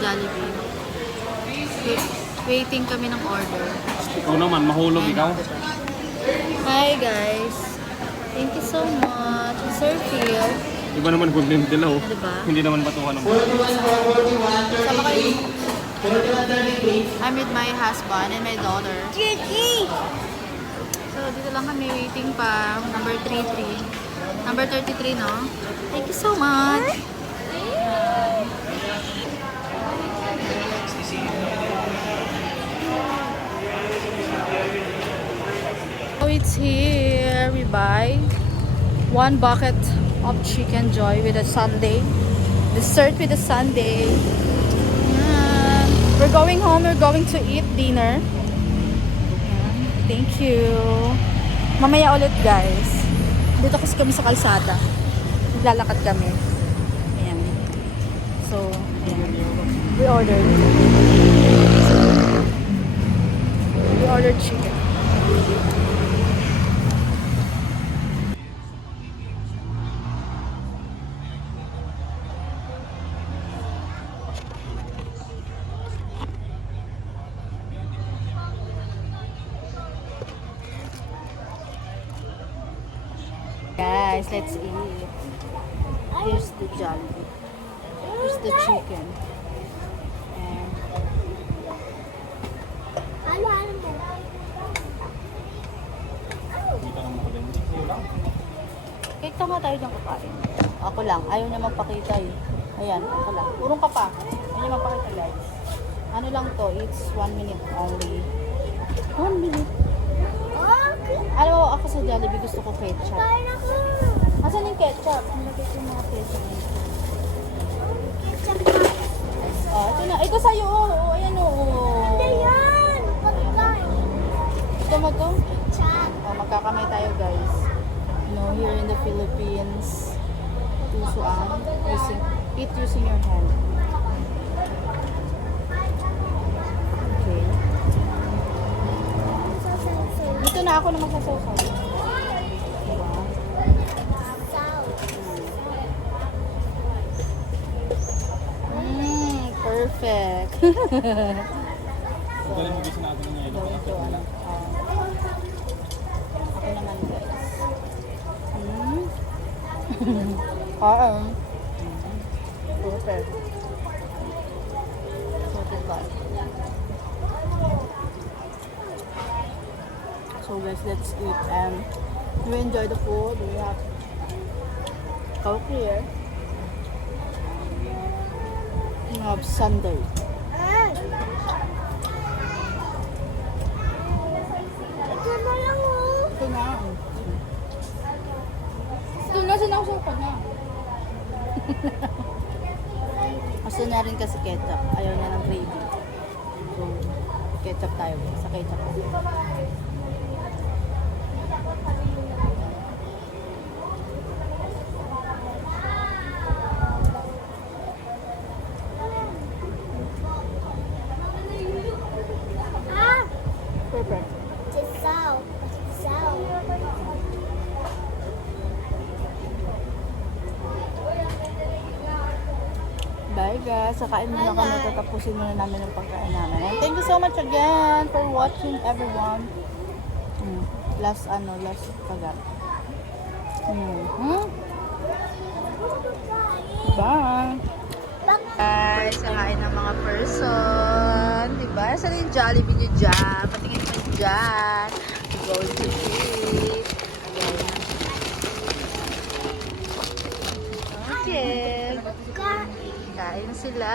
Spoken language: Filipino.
Jollibee. Waiting kami ng order. Ikaw naman, mahulog Ayun, ikaw. diba? Hi guys. Thank you so much. Sir Phil. Iba naman good name nila oh. Diba? Hindi naman batuhan ng Sama kayo. I'm with my husband and my daughter. So, dito lang kami waiting pa. Number 33. Number 33, no? Thank you so much. So, it's here. We buy 1 bucket of chicken joy with a sundae. Dessert with a sundae. We're going home. We're going to eat dinner. Thank you. Mamaya ulit guys. Dito kasi kami sa kalsada. Naglalakad kami. Ayan. So, ayan. We ordered chicken. Guys, let's eat. Here's the Jollibee. Here's the chicken. And cake na nga tayo dyan kakain. Ako lang. Ayaw niya magpakita eh. Ayan, ako lang. Urong ka pa. Ayaw niya magpakita guys. Ano lang to? It's 1 minute only. 1 minute. Alam mo, ako sa Jollibee gusto ko ketchup. Asan yung ketchup? Nilagay ko yung mga ketchup. Oh, ito na. Ito sa'yo. Oh, ayan o. Ito mo to? Oh, magkakamay tayo guys. You know, here in the Philippines, tusuan, eat using your hand. Okay. Dito na ako na magsasaw-saw. Diba? Perfect. Galing mo gusto natin niya. Going to ano. Ako naman guys. Perfect. So, diba? So guys, let's eat and we enjoy the food. We have Coke here. We have sundae. Ito na. Ito na, sinausukan na. Gusto na rin kasi ketchup. Ayaw niya ng gravy. So, ketchup tayo. Sa ketchup. Perfect. Bye guys. Sakain muna kami. Tatapusin muna namin ang pagkain namin. And thank you so much again for watching everyone. Last pagat. Bye. Guys, sakain ng mga person. Diba? Saan yung Jollibee nyo dyan? Patingin mo dyan. Going to eat. Okay. Kain sila.